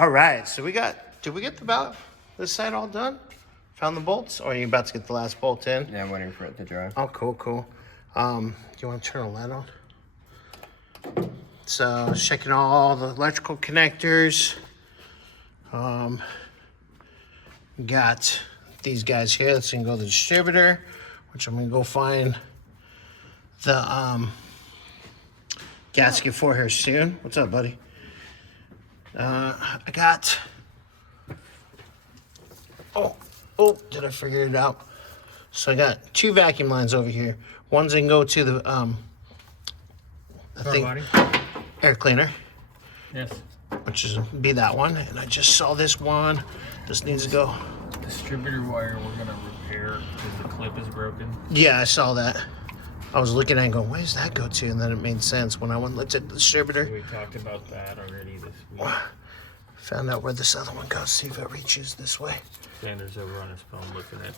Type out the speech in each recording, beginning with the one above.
All right, so did we get this side all done? Found the bolts, or are you about to get the last bolt in? Yeah, I'm waiting for it to dry. Oh, cool. Do you want to turn the light on? So, checking all the electrical connectors. Got these guys here. That's gonna go to the distributor, which I'm gonna go find the gasket for here soon. What's up, buddy? I got. Oh, did I figure it out? So I got 2 vacuum lines over here. One's gonna go to the air cleaner. Yes. Which is be that one. And I just saw this one. This needs to go. Distributor wire we're gonna repair because the clip is broken. Yeah, I saw that. I was looking at it and going, where does that go to? And then it made sense when I went and looked at the distributor. We talked about that already this week. Found out where this other one goes. See if it reaches this way. Xander's over on his phone looking at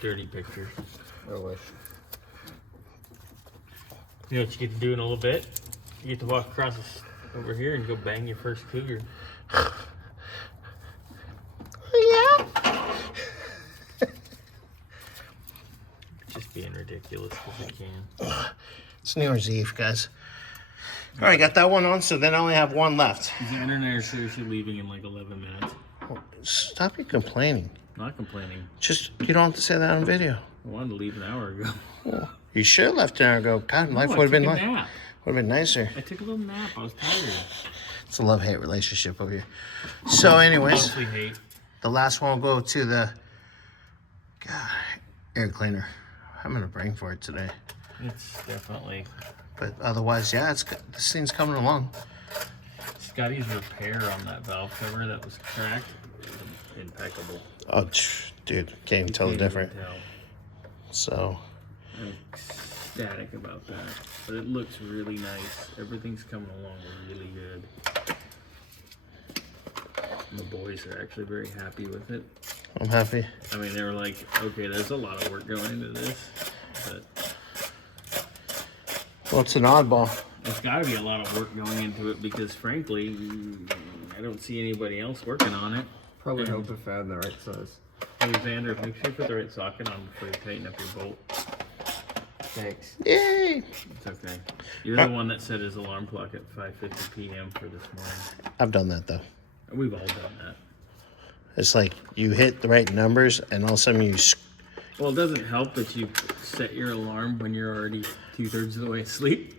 dirty pictures. I wish. You know what you get to do in a little bit? You get to walk across over here and go bang your first cougar. Yeah. Just being ridiculous because I can. It's New Year's Eve, guys. All right, got that one on, so then I only have one left. Xander and I are seriously leaving in like 11 minutes. Stop you complaining. Not complaining. Just, you don't have to say that on video. I wanted to leave an hour ago. Well, you should have left an hour ago. God, No, life I would have been took a like, nap. would have been nicer. I took a little nap. I was tired. It's a love-hate relationship over here. So, anyways, Mostly hate. the last one will go to the air cleaner. I'm in a brain for it today. It's definitely But otherwise, yeah, this thing's coming along. Scotty's repair on that valve cover that was cracked. Impeccable. Oh, dude, can't even tell the difference. Tell. So, I'm ecstatic about that. But it looks really nice. Everything's coming along really good. And the boys are actually very happy with it. I'm happy. I mean, they were like, okay, there's a lot of work going into this, but Well, it's an oddball. there's got to be a lot of work going into it because, frankly, I don't see anybody else working on it. Probably help if I had the right size. Alexander, make sure you put the right socket on before you tighten up your bolt. Thanks. Yay! It's okay. You're the one that set his alarm clock at 5:50 p.m. for this morning. I've done that, though. We've all done that. It's like you hit the right numbers, and all of a sudden you... Well, it doesn't help that you set your alarm when you're already 2/3 of the way asleep.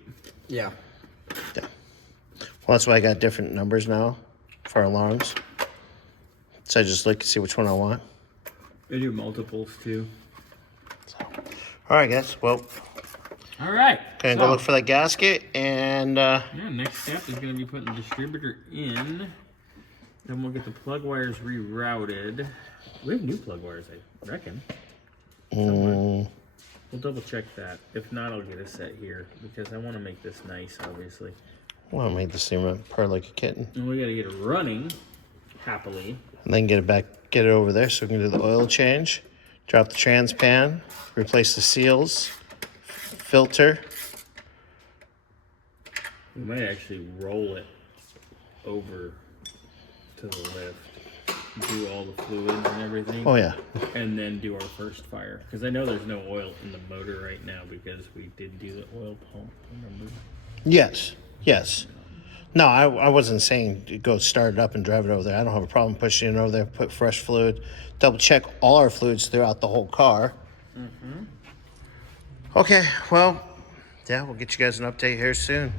Yeah. Yeah. Well, that's why I got different numbers now for alarms. So I just look and see which one I want. I do multiples, too. All right, guys. Well, All right. gonna go look for that gasket, and Yeah, next step is going to be putting the distributor in. Then we'll get the plug wires rerouted. We have new plug wires, I reckon. We'll double check that. If not, I'll get a set here because I want to make this nice, obviously. I want to make this thing purr like a kitten, And we got to get it running happily. and then get it over there, so we can do the oil change, drop the trans pan, replace the seals, filter. We might actually roll it over to the lift, do all the fluids and everything. Oh yeah. And then do our first fire. Because I know there's no oil in the motor right now because we did do the oil pump, remember? Yes. No, I wasn't saying to go start it up and drive it over there. I don't have a problem pushing it over there, put fresh fluid, double check all our fluids throughout the whole car. Okay, well, yeah, we'll get you guys an update here soon.